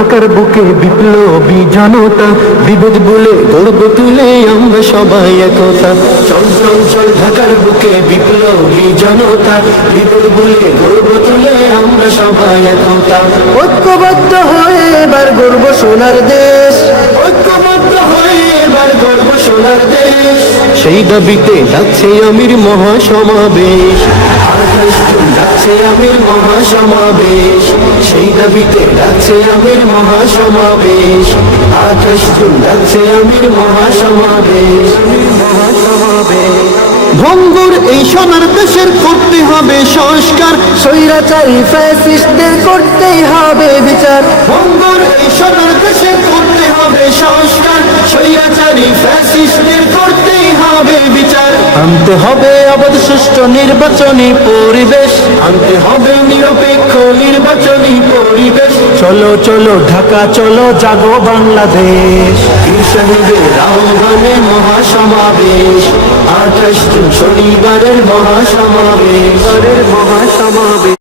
ঢাকার বুকে বিপ্লবী জনতা, বিভেদ বলে গর্ব তুলে আমরা সবাই একতা। চল চল চল ঢাকার বুকে বিপ্লবী জনতা, বিভেদ বলে গর্ব তুলে আমরা সবাই একতা। ঐক্যবদ্ধ হয়ে এবার গর্ব সোনার দেশ, ঐক্যবদ্ধ হয়ে এবার গর্ব সোনার দেশ। সেই দাবিতে ডাকছে আমির মহাসমাবেশ, ডাকছে আমির মহাসমাবেশ। সেই দাবিতে ডাকছে আমির মহাসমাবেশ, 28 জুন ডাকছে আমির মহাসমাবেশ, মহাসমাবেশ। ভঙ্গুর এই সোনার দেশের করতে হবে সংস্কার, স্বৈরাচারী ফ্যাসিস্টদের করতেই হবে বিচার। ভঙ্গুর এই সোনার দেশের করতে হবে সংস্কার, স্বৈরাচারী ফ্যাসিস্টদের করতেই হবে বিচার। আনতে হবে অবাধ সুষ্ঠু নির্বাচনী পরিবেশ, আনতে হবে নিরপেক্ষ নির্বাচনী পরিবেশ। চলো চলো ঢাকা চলো জাগো বাংলাদেশ, বীর শহীদের আহ্বানে মহাসমাবেশ, 28 জুন শনিবারের মহাসমাবেশ, মহাসমাবেশ।